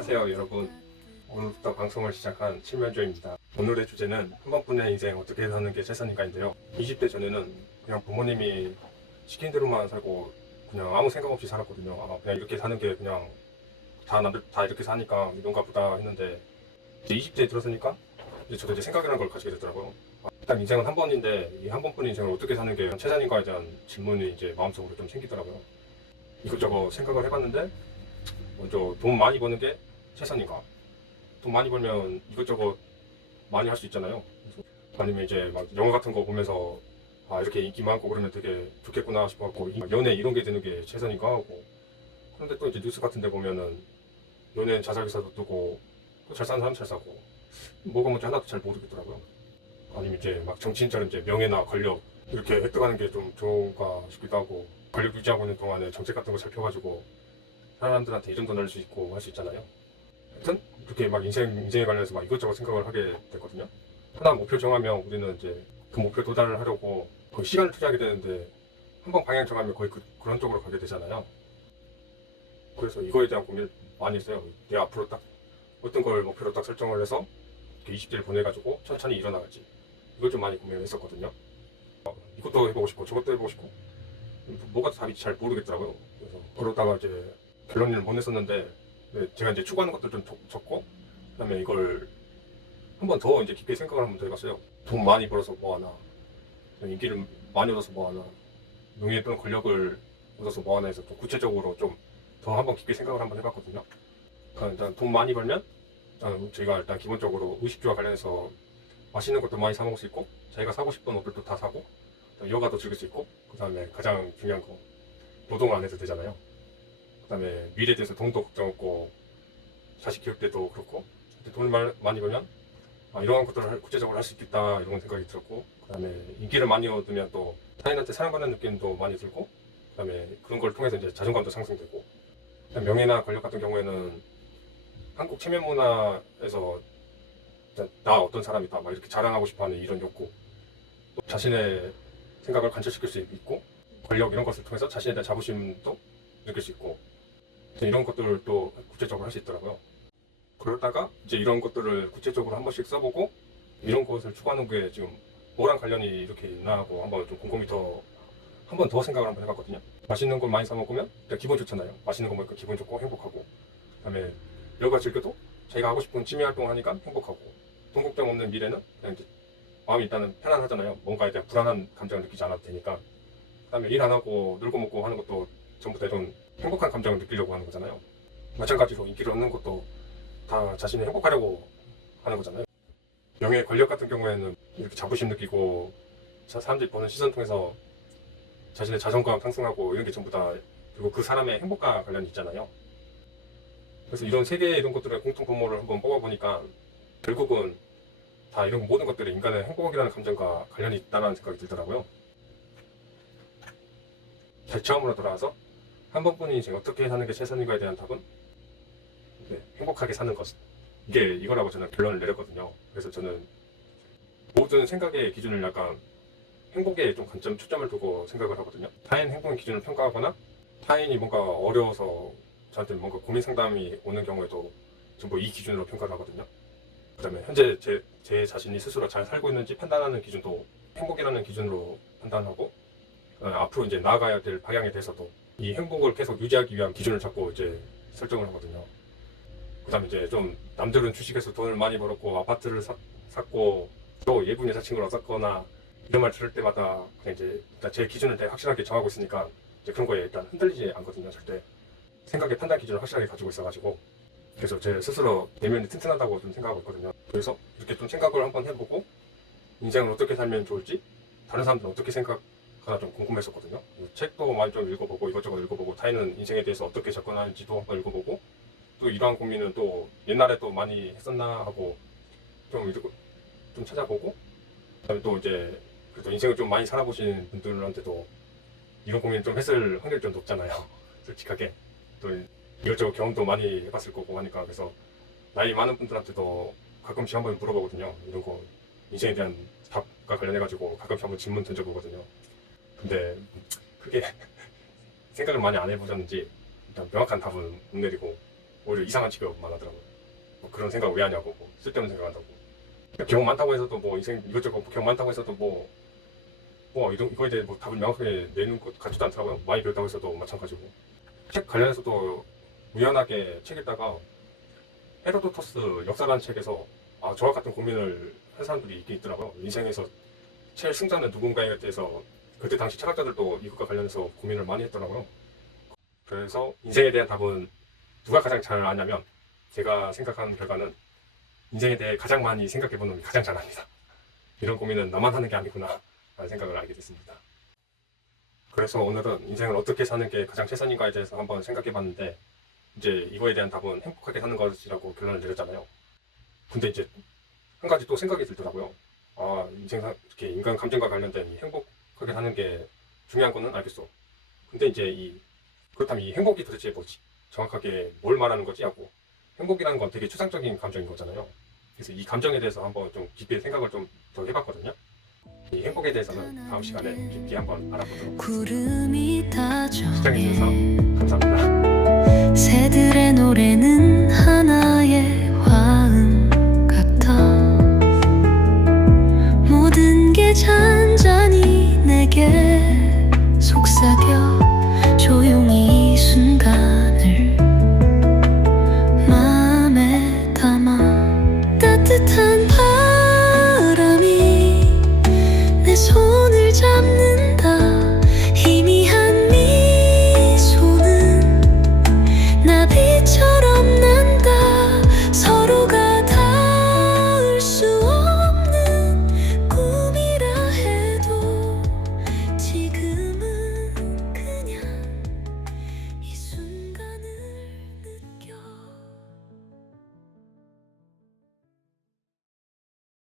안녕하세요 여러분. 오늘부터 방송을 시작한 칠면조입니다. 오늘의 주제는 한 번뿐의 인생 어떻게 사는 게 최선인가인데요. 20대 전에는 그냥 부모님이 시킨 대로만 살고 그냥 아무 생각 없이 살았거든요. 그냥 이렇게 사는 게 그냥 다 남들 다 이렇게 사니까 이런가 보다 했는데 이제 20대에 들어서니까 이제 저도 이제 생각이라는 걸 가지게 되더라고요. 일단 인생은 한 번인데 이 한 번뿐인 인생을 어떻게 사는 게 최선인가에 대한 질문이 이제 마음속으로 좀 생기더라고요. 이것저것 생각을 해봤는데 먼저 돈 많이 버는 게 최선인가? 돈 많이 벌면 이것저것 많이 할 수 있잖아요. 그래서 아니면 이제 막 영화 같은 거 보면서 이렇게 인기 많고 그러면 되게 좋겠구나 싶어갖고 연애 이런 게 되는 게 최선인가 하고, 그런데 또 이제 뉴스 같은 데 보면은 연예인 자살 기사도 뜨고 또 잘 사는 사람 잘 사고 뭐가 뭔지 하나도 잘 모르겠더라고요. 아니면 이제 막 정치인처럼 이제 명예나 권력 이렇게 획득하는 게 좀 좋은가 싶기도 하고, 권력 유지하고 있는 동안에 정책 같은 거 잘 펴가지고 사람들한테 이름도 낼 수 있고 할 수 있잖아요. 하여튼 이렇게 막 인생에 관련해서 막 이것저것 생각을 하게 됐거든요. 하나 목표 정하면 우리는 이제 그 목표 도달을 하려고 거의 시간을 투자하게 되는데 한번 방향 정하면 거의 그런 쪽으로 가게 되잖아요. 그래서 이거에 대한 고민을 많이 했어요. 내 앞으로 딱 어떤 걸 목표로 딱 설정을 해서 20대를 보내가지고 천천히 일어나갈지, 이걸 좀 많이 고민을 했었거든요. 이것도 해보고 싶고 저것도 해보고 싶고 뭐가 답인지 잘 모르겠더라고요. 그래서 그러다가 이제 결론을 못 냈었는데, 제가 이제 추구하는 것도 좀 적고, 그다음에 이걸 한 번 더 이제 깊게 생각을 한번 더 해봤어요. 돈 많이 벌어서 뭐 하나, 인기를 많이 얻어서 뭐 하나, 명예 또는 권력을 얻어서 뭐 하나 해서 좀 구체적으로 좀 더 한번 깊게 생각을 한번 해봤거든요. 그러니까 일단 돈 많이 벌면 저희가 일단 기본적으로 의식주와 관련해서 맛있는 것도 많이 사 먹을 수 있고, 자기가 사고 싶은 옷들도 다 사고, 여가도 즐길 수 있고, 그 다음에 가장 중요한 거 노동 안 해도 되잖아요. 그 다음에 미래에 대해서 돈도 걱정 없고, 자식 교육 때도 그렇고, 돈을 많이 벌면 이런 것들을 구체적으로 할 수 있겠다 이런 생각이 들었고, 그 다음에 인기를 많이 얻으면 또 타인한테 사랑받는 느낌도 많이 들고, 그 다음에 그런 걸 통해서 이제 자존감도 상승되고, 명예나 권력 같은 경우에는 한국 체면 문화에서 나 어떤 사람이다 막 이렇게 자랑하고 싶어하는 이런 욕구, 또 자신의 생각을 관철시킬 수 있고, 권력 이런 것을 통해서 자신에 대한 자부심도 느낄 수 있고, 이런 것들을 또 구체적으로 할 수 있더라고요. 그러다가 이제 이런 것들을 구체적으로 한 번씩 써보고, 이런 것을 추구하는 게 지금 뭐랑 관련이 이렇게 있나 하고 한번 좀 곰곰이 한 번 더 생각을 한번 해봤거든요. 맛있는 걸 많이 사 먹으면 일단 기분 좋잖아요. 맛있는 거 먹으니까 기분 좋고 행복하고, 그다음에 여가 즐겨도 자기가 하고 싶은 취미 활동을 하니까 행복하고, 돈 걱정 없는 미래는 그냥 이제 마음이 일단은 편안하잖아요. 뭔가에 대한 불안한 감정을 느끼지 않아도 되니까. 그다음에 일 안 하고 놀고 먹고 하는 것도 전부 다 이런 행복한 감정을 느끼려고 하는 거잖아요. 마찬가지로 인기를 얻는 것도 다 자신이 행복하려고 하는 거잖아요. 명예, 권력 같은 경우에는 이렇게 자부심 느끼고 사람들이 보는 시선 통해서 자신의 자존감 상승하고 이런 게 전부 다, 그리고 그 사람의 행복과 관련이 있잖아요. 그래서 이런 세 개의 이런 것들의 공통 분모를 한번 뽑아보니까 결국은 다 이런 모든 것들이 인간의 행복이라는 감정과 관련이 있다는 생각이 들더라고요. 다시 처음으로 돌아와서 한 번뿐인 인생 어떻게 사는 게 최선인가에 대한 답은 행복하게 사는 것, 이거라고 저는 결론을 내렸거든요. 그래서 저는 모든 생각의 기준을 약간 행복에 좀 초점을 두고 생각을 하거든요. 타인 행복의 기준을 평가하거나, 타인이 뭔가 어려워서 저한테 뭔가 고민 상담이 오는 경우에도 전부 이 기준으로 평가를 하거든요. 그 다음에 현재 제 자신이 스스로 잘 살고 있는지 판단하는 기준도 행복이라는 기준으로 판단하고, 앞으로 이제 나아가야 될 방향에 대해서도 이 행복을 계속 유지하기 위한 기준을 잡고 이제 설정을 하거든요. 그 다음에 이제 좀 남들은 주식에서 돈을 많이 벌었고 아파트를 샀고 또 예쁜 여자친구를 얻었거나 이런 말 들을 때마다 그냥 이제 일단 제 기준을 되게 확실하게 정하고 있으니까 이제 그런 거에 일단 흔들리지 않거든요. 절대 생각의 판단 기준을 확실하게 가지고 있어가지고, 그래서 제 스스로 내면이 튼튼하다고 좀 생각하고 있거든요. 그래서 이렇게 좀 생각을 한번 해보고 인생을 어떻게 살면 좋을지, 다른 사람들은 어떻게 생각하나 좀 궁금했었거든요. 책도 많이 좀 읽어보고 이것저것 읽어보고, 타인은 인생에 대해서 어떻게 접근하는지도 한번 읽어보고, 또 이러한 고민은 또 옛날에 또 많이 했었나 하고 좀 찾아보고, 그다음에 또 이제 그래도 인생을 좀 많이 살아보신 분들한테도 이런 고민을 좀 했을 확률이 좀 높잖아요. 솔직하게 또 이것저것 경험도 많이 해봤을 거고 하니까. 그래서 나이 많은 분들한테도 가끔씩 한번 물어보거든요. 이런 거 인생에 대한 답과 관련해가지고 가끔씩 한번 질문 던져보거든요. 근데 크게 생각을 많이 안 해보셨는지 일단 명확한 답은 못 내리고, 오히려 이상한 취급만 하더라고요. 뭐 그런 생각 왜 하냐고, 뭐 쓸데없는 생각한다고. 경험 많다고 해서도 뭐 인생 이것저것 경험 많다고 해서도 뭐 이거에 대해 뭐 답을 명확하게 내는 것 같지도 않더라고요. 많이 배웠다고 해서도 마찬가지고. 책 관련해서도 우연하게 책 읽다가 헤로도토스 역사라는 책에서 저와 같은 고민을 한 사람들이 있긴 있더라고요. 인생에서 제일 승자는 누군가에 대해서 그때 당시 철학자들도 이것과 관련해서 고민을 많이 했더라고요. 그래서 인생에 대한 답은 누가 가장 잘 아냐면 제가 생각하는 결과는 인생에 대해 가장 많이 생각해본 놈이 가장 잘 압니다. 이런 고민은 나만 하는 게 아니구나 라는 생각을 알게 됐습니다. 그래서 오늘은 인생을 어떻게 사는 게 가장 최선인가에 대해서 한번 생각해봤는데 이제 이거에 대한 답은 행복하게 사는 것이라고 결론을 내렸잖아요. 근데 이제 한 가지 또 생각이 들더라고요. 이렇게 인간 감정과 관련된 이 행복하게 사는 게 중요한 거는 알겠어. 근데 이제 그렇다면 이 행복이 도대체 뭐지? 정확하게 뭘 말하는 거지? 하고 행복이라는 건 되게 추상적인 감정인 거잖아요. 그래서 이 감정에 대해서 한번 좀 깊이 생각을 좀 더 해봤거든요. 이 행복에 대해서는 다음 시간에 깊이 한번 알아보도록 하겠습니다. 시청해주셔서 감사합니다. 새들의 노래는